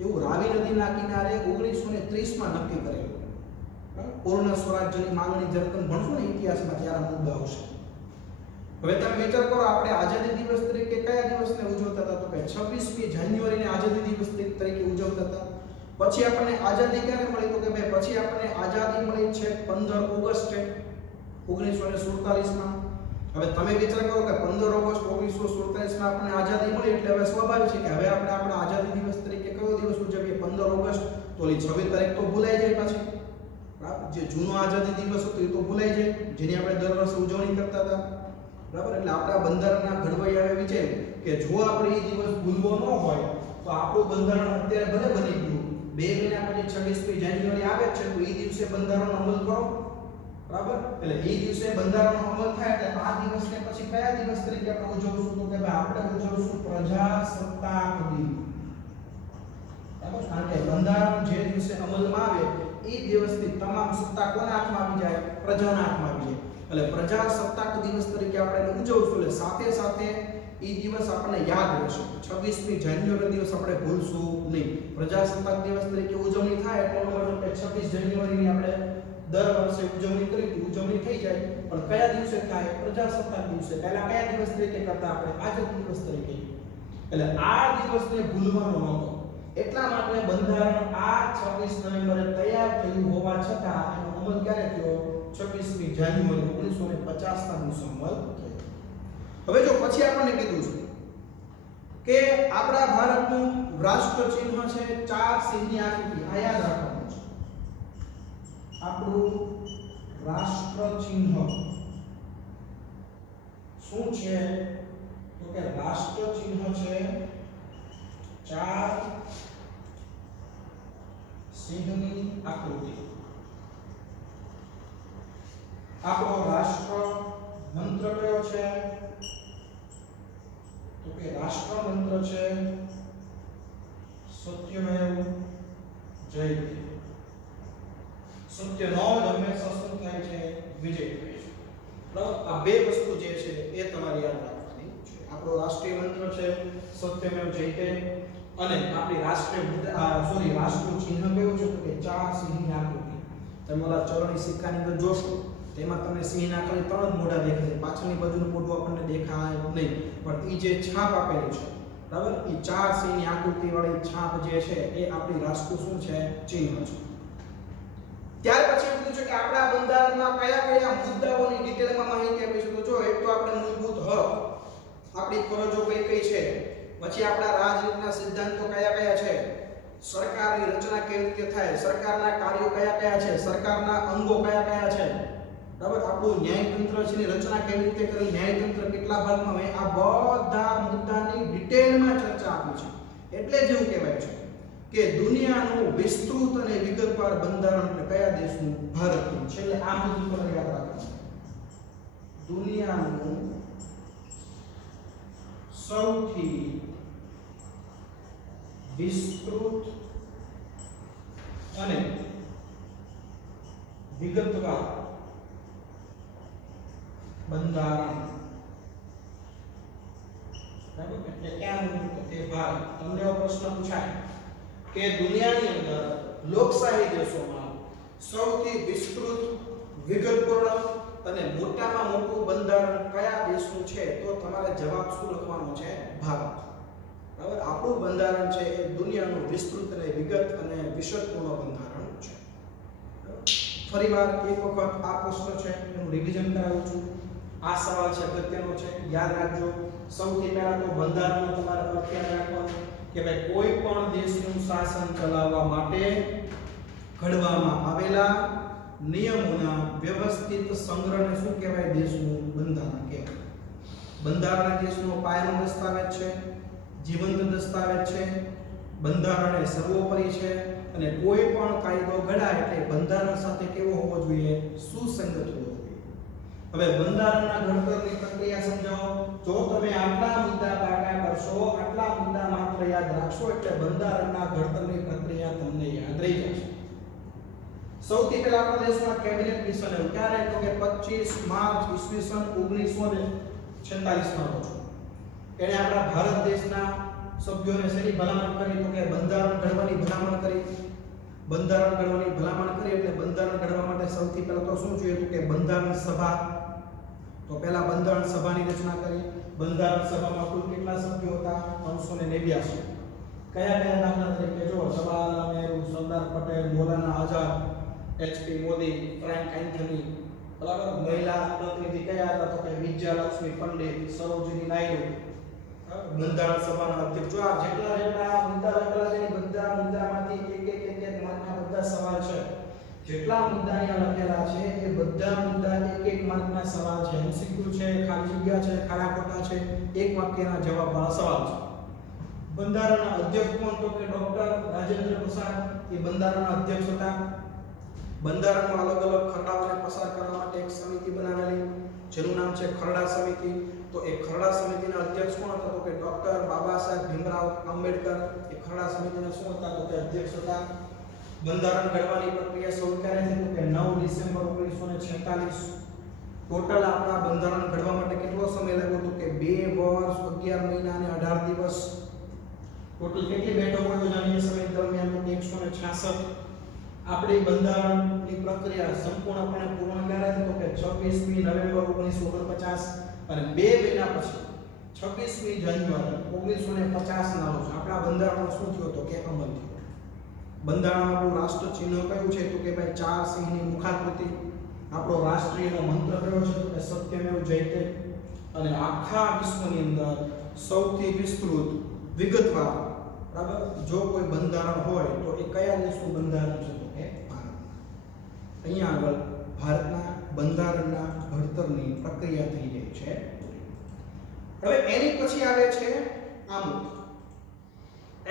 એવું રાવી નદીના કિનારે 1930માં નક્કી કરેલું. પૂર્ણ સ્વરાજ્યની માંગણી જ્યારે તમે ભણશો ને ઇતિહાસમાં ત્યારે મુદ્દા આવશે. હવે તમે વિચાર કરો, આપણે આઝાદી દિવસ તરીકે કયા દિવસને ઉજવતા હતા? તો કે 26મી જાન્યુઆરીને આઝાદી દિવસ તરીકે ઉજવતા હતા. પછી આપણને આઝાદી ક્યારે મળી? તો કે ભાઈ પછી આપણને આઝાદી મળી છે 15 ઓગસ્ટે 1947માં. હવે તમે વિચાર કરો કે 15 ઓગસ્ટ 1947માં આપણને આઝાદી મળી એટલે હવે સ્વાભાવિક છે કે હવે આપણે આપણા આઝાદી દિવસ તરીકે કયો દિવસ ઉજવીએ? 15 ઓગસ્ટ. તો ઓલી 26 તારીખ તો ભૂલાઈ જાય પાછી. બરાબર, જે જૂનો આઝાદી દિવસ હતો એ તો ભૂલાઈ જાય, જેની આપણે દર વર્ષે ઉજવણી કરતા હતા. બરાબર, એટલે આપણા બંધારણના ઘડવૈયાએ વિચાર્યું કે જો આપણે એ દિવસ ભૂલવો ન હોય તો આપણું બંધારણ અત્યારે ભલે બની ગયું, 2 મહિના પછી 26મી જાન્યુઆરી આવે છે તો એ દિવસે બંધારણનો અમલ કરો. બરાબર, એટલે એ દિવસે બંધારણનો અમલ થાય એટલે આ દિવસને પછી કયા દિવસ તરીકે આપણે ઉજવશું? તો કે ભાઈ આપણે ઉજવશું પ્રજાસત્તાક દિવસ. બરાબર, કારણ કે બંધારણ જે દિવસે અમલમાં આવે એ દિવસથી તમામ સત્તા કોના હાથમાં આવી જાય? પ્રજાના હાથમાં આવી જાય. એટલે પ્રજાસત્તાક દિવસ તરીકે આપણે એને ઉજવશું. એટલે સાથે સાથે એ દિવસ આપણને યાદ રહેશે. 26મી જાન્યુઆરી દિવસ આપણે ભૂલશું નહીં. પ્રજાસત્તાક દિવસ તરીકે ઉજવણી થાય એટલે 26 જાન્યુઆરીની આપણે દર વર્ષે ઉજવણી ઉજવણી થઈ જાય. પણ કયા દિવસે થાય? પ્રજાસત્તાક દિવસે. પહેલા કયા દિવસ તરીકે કરતા? આપણે આઝાદી દિવસ તરીકે. એટલે આ દિવસને ભૂલવાનો નહોતો. એટલા માટે બંધારણ આ 26 નવેમ્બરે તૈયાર થયું હોવા છતાં એનો અમલ ક્યારે થયો? 26મી જાન્યુઆરી 1950ના દિવસે અમલ થયો. હવે જો પછી આપણને કીધું છે કે આપણા ભારતનું રાષ્ટ્ર ચિહ્ન છે 4 સિંહની આકૃતિ. આ યાદ રાખવાનું છે. આપણું રાષ્ટ્ર ચિહ્ન શું છે? તો કે રાષ્ટ્ર ચિહ્ન છે 4 સિંહની આકૃતિ. આપણો રાષ્ટ્ર મંત્ર કયો છે? તો કે રાષ્ટ્ર મંત્ર છે સત્યમેવ જયતે. સત્યનો જ હંમેશા શું થાય છે? વિજય થાય છે. બરાબર, આ બે વસ્તુ જે છે એ તમારે યાદ રાખવાની છે. આપણો રાષ્ટ્રીય મંત્ર છે સત્યમેવ જયતે અને આપણી રાષ્ટ્રનું ચિહ્ન કયું છે? તો કે 4 સિંહની આકૃતિ. તમે ઓલા ચરણી સિક્કાની અંદર જોશો તેમાં તમને સિંહના આકારે 3 જ મોઢા દેખાય છે. પાછળની બાજુનું મોઢું આપણને દેખાય નહીં, પણ એ જે છાપ આપેલી છે, બરાબર, એ 4 સિંહની આકૃતિ વાળી છાપ જે છે એ આપણી રાષ્ટ્રનું શું છે? ચિહ્ન છે. ત્યાર પછી કીધું છે કે આપણા બંધારણમાં કયા કયા મુદ્દાઓની ડિટેલમાં માહિતી આપી છે. તો જો એક તો આપણે મૂળભૂત હક, આપણી ફરજો કઈ કઈ છે, પછી આપણા રાજનીતિના સિદ્ધાંતો કયા કયા છે, સરકારની રચના કેવી રીતે થાય, સરકારના કાર્યો કયા કયા છે, સરકારના અંગો કયા કયા છે, બરાબર, આપણું ન્યાયતંત્ર છે ની રચના કેવી રીતે કરી, ન્યાયતંત્ર કેટલા ભાગમાં હોય, આ બધા મુદ્દાની ડિટેલમાં ચર્ચા આપી છે. એટલે જ એવું કહેવાય છે કે દુનિયાનું વિસ્તૃત અને વિગતવાર બંધારણ એટલે કયા દેશનું? ભારતનું. છેલ્લે આ મુદ્દો પર યાદ રાખવાનું, દુનિયાનું સૌથી વિસ્તૃત અને વિગતવાર બંધારણ, બરાબર, એટલે ક્યાંનું? તો તે ભારત. તમને એવો પ્રશ્ન પૂછાય કે દુનિયાની અંદર લોકશાહી દેશોમાં સૌથી વિસ્તૃત, વિગતપૂર્ણ અને મોટામાં મોટું બંધારણ કયા દેશનું છે? તો તમારે જવાબ શું લખવાનો છે? ભારત. બરાબર, આપણું બંધારણ છે એ દુનિયાનું વિસ્તૃત અને વિગત અને વિશદપૂર્ણ બંધારણ છે. ફરીવાર એક વખત આ પ્રશ્ન છે એનું રિવિઝન કરાવું છું. આ સવાલ છે અગત્યનો છે, યાદ રાખજો. સૌથી પહેલા તો બંધારણનો તમારે અર્થ યાદ રાખવાનો કે ભાઈ કોઈ પણ દેશનું શાસન ચલાવવા માટે ઘડવામાં આવેલા નિયમોના વ્યવસ્થિત સંગ્રહને શું કહેવાય? દેશનું બંધારણ કહેવાય. બંધારણ દેશનો પાયાનો દસ્તાવેજ છે, જીવંત દસ્તાવેજ છે, બંધારણ એ સર્વોપરી છે અને કોઈ પણ કાયદો ઘડાય એટલે બંધારણ સાથે કેવો હોવો જોઈએ? સુસંગત હોવો જોઈએ. હવે બંધારણના ઘડતરની પ્રક્રિયા સમજાવો. જો તમે આટલા મુદ્દા પાકા કરશો, આટલા મુદ્દા માત્ર યાદ રાખશો એટલે બંધારણના ઘડતરની પ્રક્રિયા તમને યાદ રહી જશે. સૌથી પહેલા આપણા દેશમાં કેબિનેટ મિશન આવ્યું. ક્યારે? તો કે 25 માર્ચ ઈસવીસન 1946 માં હતો. એણે આપણા ભારત દેશના સભ્યોને શેની ભલામણ કરી? તો કે બંધારણ ઘડવાની ભલામણ કરી. બંધારણ ઘડવાની ભલામણ કરી એટલે બંધારણ ઘડવા માટે સૌથી પહેલા તો શું જોઈએ? તો કે બંધારણ સભા. તો પહેલા બંધારણ સભાની રચના કરી. બંધારણ સભામાં કુલ કેટલા સભ્યો હતા? 389. કયા કયા? દાખલા તરીકે જો Jawaharlal Nehru, Sardar Patel, Maulana Azad, HP Modi, Frank Anthony. બરાબર, મહિલા પ્રતિનિધિ કયા હતા? તો કે વિજયાલક્ષ્મી પંડિત, સરોજિની નાયડુ. બંધારણ સભાના અધ્યક્ષ. જો આ જેટલા મુદ્દા લખેલા છે બધા મુદ્દામાંથી એક માર્કના બધા સવાલ છે. જેટલા મુદ્દા અહીંયા લખેલા છે એ બધા મુદ્દા એક માર્કના સવાલ છે. એમસીક્યુ છે, ખાલી જગ્યા છે, ખાડા ખોટા છે, એક વાક્યના જવાબવાળા સવાલ છે. બંધારણના અધ્યક્ષ કોણ? તો કે ડોક્ટર રાજેન્દ્ર પ્રસાદ એ બંધારણના અધ્યક્ષ હતા. બંધારણમાં અલગ અલગ ખરડાઓને પસાર કરવા માટે એક સમિતિ બનાવેલી જેનું નામ છે ખરડા સમિતિ. તો એ ખરડા સમિતિના અધ્યક્ષ કોણ હતા? તો કે ડોક્ટર બાબા સાહેબ ભીમરાવ આંબેડકર એ ખરડા સમિતિના શું હતા? તો કે અધ્યક્ષ હતા. બંધારણ ઘડવાની પ્રક્રિયા શરૂ ક્યારે થઈ? તો કે 9 ડિસેમ્બર 1946. ટોટલ આપણા બંધારણ ઘડવા માટે કેટલો સમય લાગ્યો? તો કે 2 વર્ષ 11 મહિના અને 18 દિવસ. ટોટલ કેટલી બેઠકો યોજાણી એ સમય દરમિયાન? તો 166. આપણી બંધારણની પ્રક્રિયા સંપૂર્ણપણે પૂર્ણ ક્યારે થઈ? તો કે 26મી નવેમ્બર 1949 અને 2 મહિના પછી 26મી જાન્યુઆરી 1950 ના રોજ આપણા બંધારણનો શું થયો? તો કે અમલ થયો. બંધારણમાં આપણું રાષ્ટ્ર ચિહ્ન કયું છે? તો કે ભાઈ 4 સિંહની મુખાકૃતિ. આપણો રાષ્ટ્રીય મંત્ર કયો છે? તો કે સત્યમેવ જયતે. અને આખા વિશ્વની અંદર સૌથી વિસ્તૃત, વિગતવાર, બરાબર, જો કોઈ બંધારણ હોય તો એ કયા દેશનું બંધારણ છે? તો કે ભારત. અહીંયા આગળ ભારતના બંધારણના ઘડતરની પ્રક્રિયા થઈ રહી છે. હવે એની પછી આવે છે આમુખ.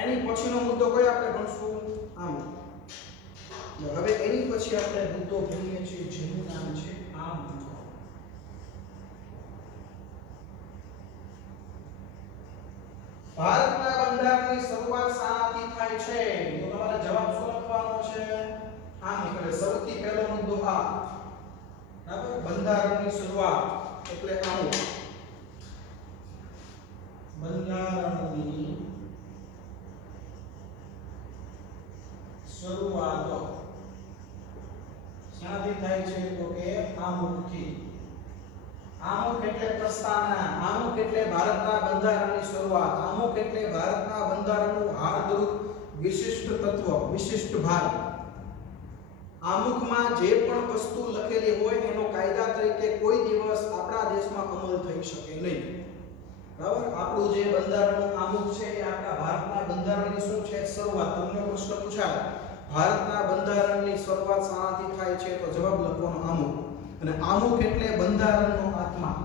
એની પછીનો મુદ્દો કયો આપણે ભણશું? આમુખ. હવે એની પછી આપણે મુદ્દો ભણીએ છીએ જેનું નામ છે આમુખ. ભારતના બંધારણની શરૂઆત શાનાથી થાય છે? તો તમારે જવાબ શું લખવાનો છે? આમુખ. એટલે સૌથી પહેલો મુદ્દો આ. બરાબર, બંધારણની શરૂઆત એટલે આમુખ. બંધારણની શરૂઆત શાનાથી થાય છે? તો કે આમુખથી. આમુખ એટલે પ્રસ્તાવના. આમુખ એટલે ભારતના બંધારણની શરૂઆત. આમુખ એટલે ભારતના બંધારણનું આધારભૂત વિશિષ્ટ તત્વ, વિશિષ્ટ ભાગ. આમુખમાં જે પણ વસ્તુ લખેલી હોય એનો કાયદા તરીકે કોઈ દિવસ આપણા દેશમાં અમલ થઈ શકે નહીં. બરાબર, આપણું જે બંધારણનું આમુખ છે એ આપણા ભારતના બંધારણની શું છે શરૂઆત. તમને પ્રશ્ન પૂછાય ભારતના બંધારણની શરૂઆત શાનાથી થાય છે તો જવાબ લખવાનો આમુખ. અને આમુખ એટલે બંધારણનો આત્મા.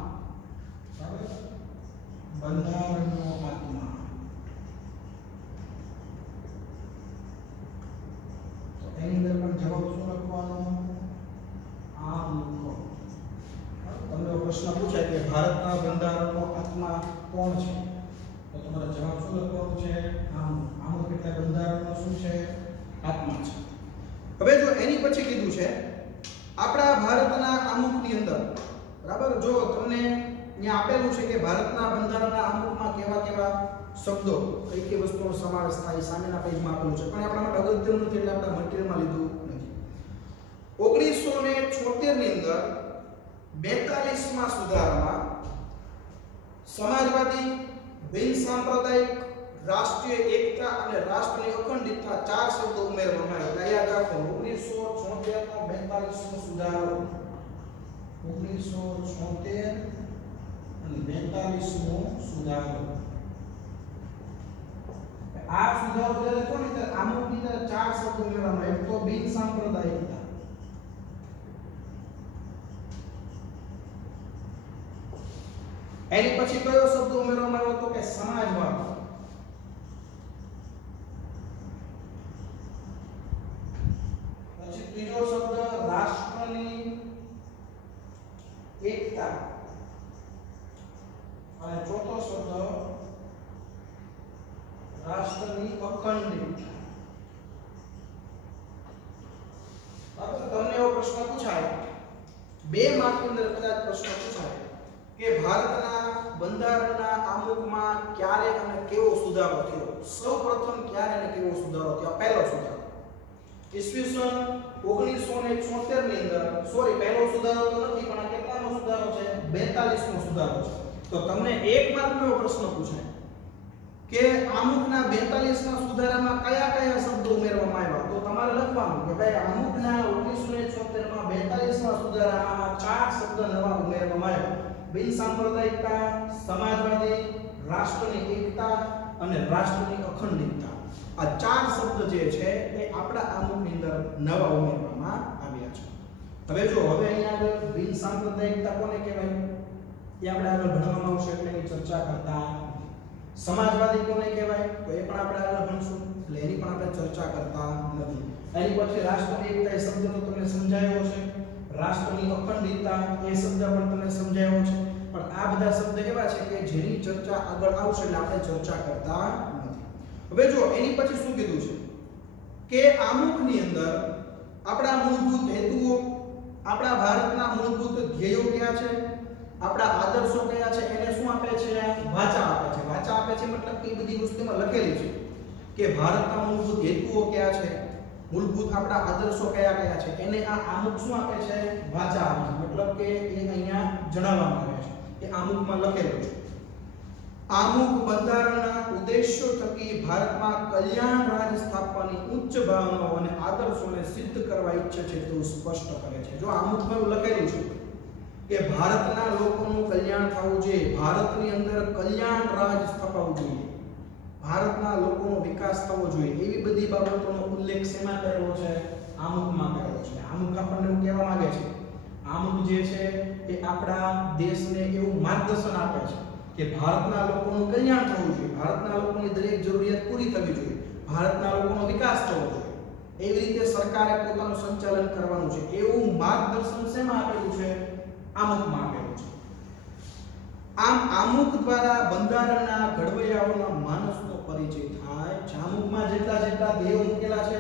બરાબર, બંધારણનો આત્મા. તો એની અંદર પણ જવાબ શું લખવાનો? આમુખ. તમને પ્રશ્ન પૂછાય કે ભારતના બંધારણનો આત્મા કોણ છે તો તમારો જવાબ શું લખવાનો છે? આમુખ. આમુખ એટલે બંધારણનો શું છે? આત્મા છે. હવે જો એની પછી કીધું છે આપણા ભારતના આમુખની અંદર, બરાબર, જો તમને અહીંયા આપેલું છે કે ભારતના બંધારણના આમુખમાં કેવા કેવા શબ્દો કઈ કઈ વસ્તુનો સમાવેશ થાય સામેના પેજમાં આપેલું છે, પણ આપણા માટે અગત્યનું નથી એટલે આપણે મટીરીયલમાં લીધું નથી. 1976 ની અંદર 42માં સુધારામાં સમાજવાદી, બિન સાંપ્રદાયિક, રાષ્ટ્રીય એકતા અને રાષ્ટ્રની અખંડિતતા 4 શબ્દો ઉમેરવામાં આવ્યા. યાદ રાખો 1976 નો 42મો સુધારો. 1976 અને 42મો સુધારો. આ સુધારો જ્યારે થયો ને ત્યારે આમુખની અંદર 4 શબ્દો ઉમેરવામાં આવ્યા. એક તો બિન સાંપ્રદાયિકતા, એની પછી કયો શબ્દ ઉમેરવામાં આવ્યો તો કે સમાજવાદ, પછી ત્રીજો શબ્દ રાષ્ટ્રની એકતા અને ચોથો શબ્દ રાષ્ટ્રની અખંડિતતા. બરાબર, તમને એવો પ્રશ્ન પૂછાય 2 માર્કની અંદર કદાચ પ્રશ્ન પૂછાય કે ભારતના બંધારણના આમુખમાં ક્યારે અને કેવો સુધારો થયો? સૌપ્રથમ ક્યારે અને કેવો સુધારો થયો? પહેલો સુધારો ઈસવીસન 1976 ની અંદર, સોરી પહેલો સુધારો તો નથી પણ આ કેટલામો સુધારો છે? 42મો સુધારો છે. તો તમને 1 માર્કનો પ્રશ્ન પૂછાય કે આમુખના 42મા સુધારામાં કયા કયા શબ્દો ઉમેરવામાં આવ્યા? તો તમારે લખવાનું કે ભાઈ આમુખના 1976 માં 42મા સુધારામાં 4 શબ્દ નવા ઉમેરવામાં આવ્યા. બિન સાંપ્રદાયિકતા, સમાજવાદી, રાષ્ટ્રની એકતા અને રાષ્ટ્રની અખંડિતતા. આ 4 શબ્દ જે છે એ આપણા આમુખની અંદર નવા ઉમેરવામાં આવ્યા છે. હવે જો હવે અહીંયા આગળ બિન સાંપ્રદાયિકતા કોને કહેવાય એ આપણે આગળ ભણવામાં આવશે એટલે એની ચર્ચા કરતા. સમાજવાદી કોને કહેવાય તો એ પણ આપણે આગળ ભણશું એટલે એની પણ આપણે ચર્ચા કરતા નથી. એની પછી રાષ્ટ્રની એકતા એ શબ્દ તો તમને સમજાયો છે. રાષ્ટ્રની અખંડિતતા એ શબ્દ પણ તમને સમજાયો છે. પણ આ બધા શબ્દ એવા છે કે જેની ચર્ચા આગળ આવશે એટલે આપણે ચર્ચા કરતા નથી. હવે જો એની પછી શું કીધું છે કે આમુખની અંદર આપણા મૂળભૂત હેતુઓ, આપણા ભારતના મૂળભૂત ધ્યેયો કયા છે, આપણા આદર્શો કયા છે, એને શું આપે છે? વાચા આપે છે. વાચા આપે છે મતલબ કે બધી વસ્તુમાં લખેલી છે કે ભારતના મૂળભૂત હેતુઓ કયા છે, મૂળભૂત આપણા આદર્શો કયા કયા છે, એને આ આમુખ શું આપે છે? વાચા આપે છે. મતલબ કે એ અહીંયા જણાવવામાં આવે છે કે આમુખમાં લખેલું છે. આમુખ બંધારણના ઉદ્દેશ્યો થકી ભારતમાં કલ્યાણ રાજ સ્થાપવાની ઉચ્ચ ભાવનાઓ અને આદર્શોને સિદ્ધ કરવા ઈચ્છે છે તેવું સ્પષ્ટ કરે છે. જો આમુખમાં એવું લખેલું છે કે ભારતના લોકોનું કલ્યાણ થવું જોઈએ, ભારતની અંદર કલ્યાણ રાજ સ્થાપવું જોઈએ, ભારતના લોકોનો વિકાસ થવો જોઈએ, એવી બધી બાબતોનો ઉલ્લેખ શેમાં કરેલો છે? આમુખમાં કરેલો છે. આમુખ આપણને એવું કહેવા માંગે છે, આમુખ જે છે એ આપણા દેશને એવું માર્ગદર્શન આપે છે કે ભારતના લોકોનું કલ્યાણ થવું જોઈએ, ભારતના લોકોની દરેક જરૂરિયાત પૂરી થવી જોઈએ, ભારતના લોકોનો વિકાસ થવો જોઈએ, એવી રીતે સરકારે પોતાનું સંચાલન કરવાનું છે. એવું માર્ગદર્શન શેમાં આપેલું છે? આમુખમાં આપેલું છે. આમ આમુખ દ્વારા બંધારણના ઘડવૈયાઓના માનસનો પરિચય થાય છે. આમુખમાં જેટલા જેટલા ધ્યેયો મૂકેલા છે,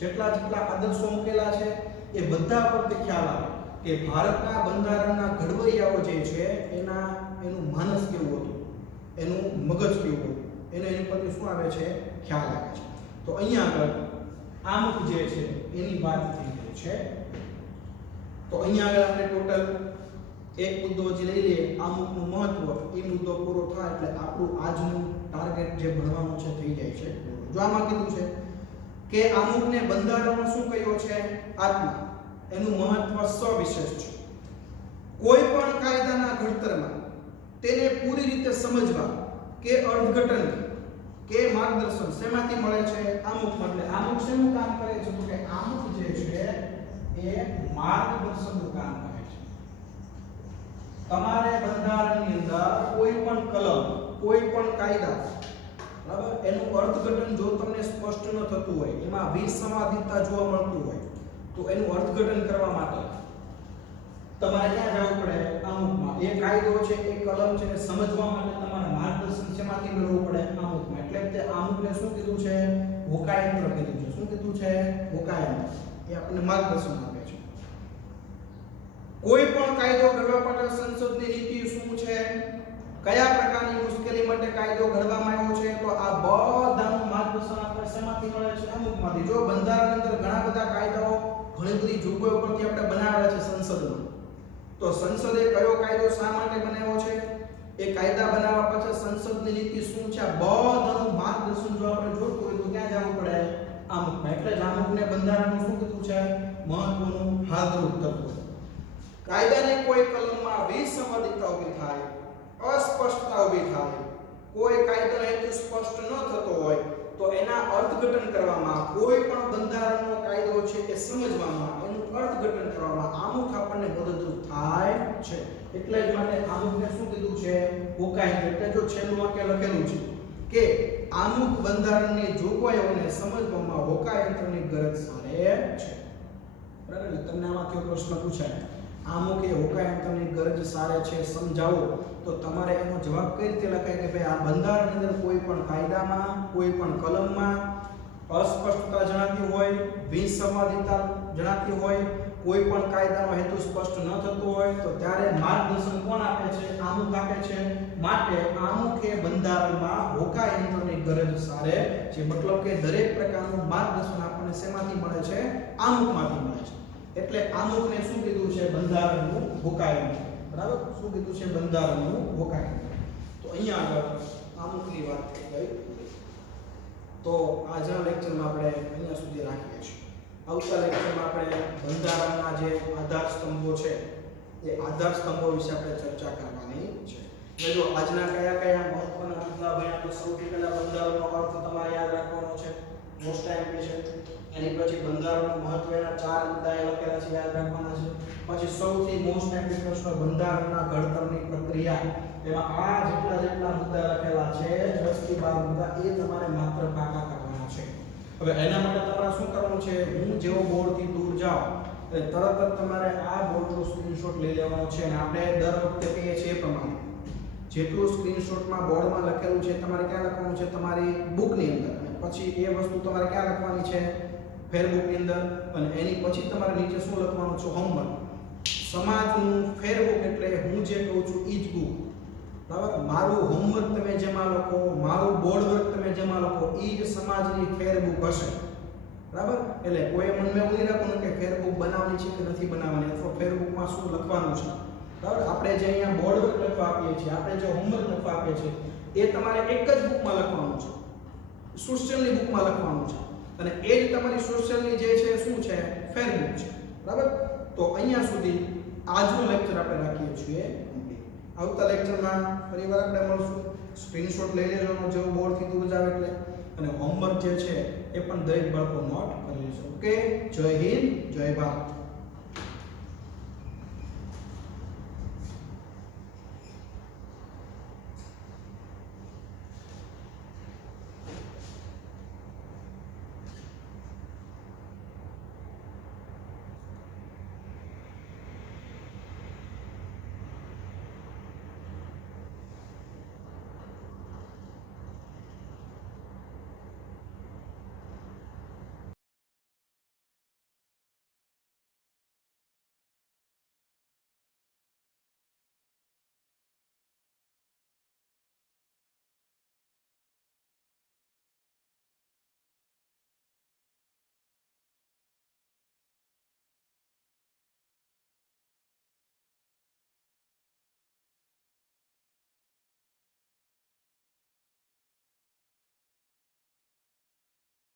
જેટલા જેટલા આદર્શો મૂકેલા છે, એ બધા પરથી ખ્યાલ આવે કે ભારતના બંધારણના ઘડવૈયાઓ જે છે એનું માનસ કેવું હતું, એનું મગજ કેવું હતું, એની પરથી શું આવે છે? ખ્યાલ આવે છે. તો અહીંયા આગળ આમુખ જે છે એની વાત થઈ ગઈ છે. તો અહીંયા આગળ આપણે ટોટલ એક મુદ્દો જે લઈ લઈએ, આમુખનું મહત્વ, એ મુદ્દો પૂરો થાય એટલે આપણું આજનું ટાર્ગેટ જે ભણવાનું છે થઈ જાય છે. જો આમાં કીધું છે કે આમુખને બંધારણનો શું કહ્યો છે? આત્મા. એનું મહત્વ સવિશેષ છે. કોઈ પણ કાયદાના ઘડતરમાં તેને પૂરી રીતે સમજવા કે અર્થઘટન કે માર્ગદર્શન શેમાંથી મળે છે? આમુખ. એટલે આમુખ શેનું કામ કરે છે? તો કે આમુખ જે છે એ માર્ગદર્શનનું કામ કરે છે. તમારે બંધારણની અંદર કોઈ પણ કલમ, કોઈ પણ કાયદા, બરાબર, એનું અર્થઘટન જો તમને સ્પષ્ટ ન થતું હોય, એમાં વિસંવાદિતા જોવા મળતું હોય, તો એનું અર્થઘટન કરવા માટે તમારે ક્યાં જવું પડે? આમુખમાં. એ કાયદો છે, એ કલમ છે, એ સમજવા માટે તમારે માર્ગદર્શન શેમાંથી મેળવવું પડે? આમુખમાં. એટલે તે આમુખને શું કીધું છે? હોકાયંત્ર કીધું છે. શું કીધું છે? હોકાયંત્ર. એ આપણને માર્ગદર્શન આપે છે. કોઈ પણ કાયદો ઘડવા માટે સંસદની નીતિ શું છે? કયા પ્રકારની મુશ્કેલી માટે કાયદો ઘડવામાં આવ્યો છે? તો આ બધાનું માર્ગદર્શન આપણે શેમાંથી મળે છે? આમુખમાંથી. જો બંધારણ અંદર ઘણા બધા કાયદાઓ, ઘણી બધી જોગવાઈઓ પરથી આપણે બનાવેલા છે સંસદમાં, તો સંસદે કયો કાયદો શા માટે બનાવ્યો છે, એ કાયદા બનાવવા પાછળ સંસદની નીતિ શું છે, આ બધાનું માર્ગદર્શન જો આપણે જોતું હોય તો ક્યાં જવું પડે? આમુખમાં. એટલે જ આમુખને બંધારણનું શું કીધું છે? મહત્વનું હાથરૂપ તત્વ. કાયદાની કોઈ કલમમાં વિસંવાદિતા ઊભી થાય, અસ્પષ્ટતા ઊભી થાય, કોઈ કાયદો હેતુ સ્પષ્ટ ન થતો હોય, તો એના અર્થઘટન કરવામાં, કોઈ પણ બંધારણનો કાયદો છે એ સમજવામાં, એનું અર્થઘટન કરવામાં આમુખ આપણને મદદરૂપ થાય છે. એટલે જ માટે આમુખને શું કીધું છે? હોકાયંત્ર. એટલે જો છેલ્લું વાક્ય લખેલું છે કે આમુખ બંધારણની જોગવાઈઓને સમજવામાં હોકાયંત્રની ગરજ સારે છે. બરાબર? તમને આમાંથી પ્રશ્ન પૂછાય, આમુખ એ હોકાયંત્રની ગરજ સારે છે, સમજાવો, તો તમારે એનો જવાબ કઈ રીતે લખાય કે ભાઈ આ બંધારણની અંદર કોઈ પણ કાયદામાં, કોઈ પણ કલમમાં અસ્પષ્ટતા જણાતી હોય, વિસંવાદિતા જણાતી હોય, કોઈ પણ કાયદાનો હેતુ સ્પષ્ટ ન થતો હોય, તો ત્યારે માર્ગદર્શન કોણ આપે છે? આમુખ આપે છે. માટે આમુખ એ બંધારણમાં હોકાયંત્રની ગરજ સારે છે. મતલબ કે દરેક પ્રકારનું માર્ગદર્શન આપણને શેમાંથી મળે છે? આમુખમાંથી મળે છે. એટલે આમુખને શું કીધું છે? બંધારણનું હોકાયંત્ર. બરાબર? શું કીધું છે? બંધારણનું હોકાયંત્ર. તો અહીંયા આગળ આમુખની વાત થઈ ગઈ. તો આજના લેક્ચરમાં આપણે અહીંયા સુધી રાખીએ છીએ. આવતા લેક્ચરમાં આપણે બંધારણના જે આધાર સ્તંભો છે એ આધાર સ્તંભો વિશે આપણે ચર્ચા કરવાની છે. હવે જો આજના કયા કયા મહત્વના મુદ્દા ભણ્યા, તો સૌથી પહેલા બંધારણનો અર્થ તમારે યાદ રાખવાનો છે, મોસ્ટ ટાઈમ છે. એની પછી બંધારણનું મહત્વ, એના 4 મુદ્દા એ લખેલા છે, યાદ રાખવાના છે. પછી સૌથી મોસ્ટ ટાઈમ પ્રશ્ન, બંધારણના ઘડતરની પ્રક્રિયા. એમાં આ જેટલા મુદ્દા લખેલા છે, 10 થી 12 મુદ્દા, એ તમારે માત્ર પાકા કરવાના છે. હવે એના માટે તમારે શું કરવાનું છે? હું જેવો બોર્ડથી દૂર જાઉં એટલે તરત જ તમારે આ બોર્ડનો સ્ક્રીનશોટ લઈ લેવાનો છે. અને આપણે દર વખતે કહીએ છીએ એ પ્રમાણે જેટલું સ્ક્રીનશોટમાં બોર્ડમાં લખેલું છે તમારે ક્યાં લખવાનું છે? તમારી બુકની અંદર. અને પછી એ વસ્તુ તમારે ક્યાં લખવાની છે? ફેરબુકની અંદર. અને એની પછી તમારે નીચે શું લખવાનું છે? હોમવર્ક. સમાજનું ફેરબુક એટલે હું જે કહું છું ઈ જ બુક. બરાબર? મારું હોમવર્ક તમે જેમાં લખો, મારું બોર્ડ વર્ક તમે જેમાં લખો, ઈ જ સમાજની ફેરબુક હશે. બરાબર? એટલે કોઈ મનમાં એવું નહીં રાખવાનું કે ફેરબુક બનાવવાની છે કે નથી બનાવવાની, અથવા ફેરબુકમાં શું લખવાનું છે. બરાબર? આપણે જે અહીંયા બોર્ડ વર્ક લખવા આપીએ છીએ, આપણે જે હોમવર્ક લખવા આપીએ છીએ, એ તમારે એક જ બુકમાં લખવાનું છે, સોશિયલની બુકમાં લખવાનું છે. અને એ જ તમારી સોશિયલની જે છે શું છે? ફેરબુક છે. બરાબર? તો અહીંયા સુધી આજનો લેક્ચર આપણે રાખીએ છીએ. આવતા લેક્ચરમાં ફરીવાર આપણે મળશું. સ્ક્રીનશોટ લઈ લેજો જેવો બોર્ડથી દૂર જાવ એટલે. અને હોમવર્ક જે છે એ પણ દરેક બાળકો નોટ કરી લેજો. ઓકે? જય હિન્દ, જય ભારત.